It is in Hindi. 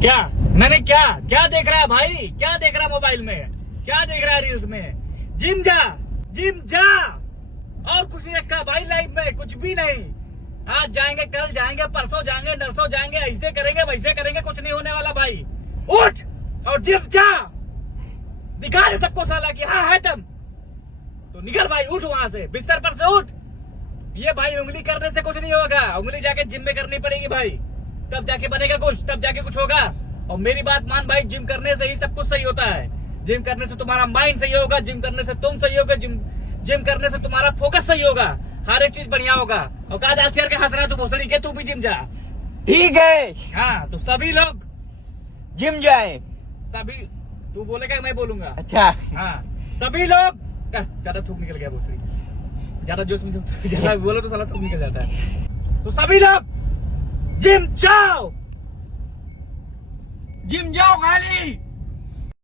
क्या मैंने क्या क्या देख रहा है भाई? क्या देख रहा है मोबाइल में? क्या देख रहा है रील्स में? जिम जा, जिम जा, और कुछ नहीं रखा भाई लाइफ में, कुछ भी नहीं। आज जाएंगे, कल जाएंगे, परसों जाएंगे, नरसों जाएंगे, ऐसे करेंगे वैसे करेंगे, कुछ नहीं होने वाला भाई। उठ और जिम जा, दिखा दे सबको साला कि हाँ है दम। तो निकल भाई, उठ वहां से, बिस्तर पर से उठ। ये भाई उंगली करने से कुछ नहीं होगा, उंगली जाके जिम में करनी पड़ेगी भाई, तब जाके बनेगा कुछ, तब जाके कुछ होगा। और मेरी बात मान भाई, जिम करने से ही सब कुछ सही होता है। जिम करने से तुम्हारा माइंड सही होगा, जिम करने से तुम सही होगे, जिम करने से तुम्हारा फोकस सही होगा, हर एक चीज बढ़िया होगा। और कहा दाल शेर के हंस रहा है तू भोसड़ी के, तू भी जिम जा। ठीक है, हाँ तो सभी लोग जिम जाए। सभी, तू बोलेगा मैं बोलूंगा? अच्छा, हाँ सभी लोग, ज्यादा थूक निकल गया भोसड़ी, ज्यादा जोश में से ज्यादा बोलो तो साला थूक निकल जाता है। तो सभी लोग जिम जाओ, जिम जाओ खाली।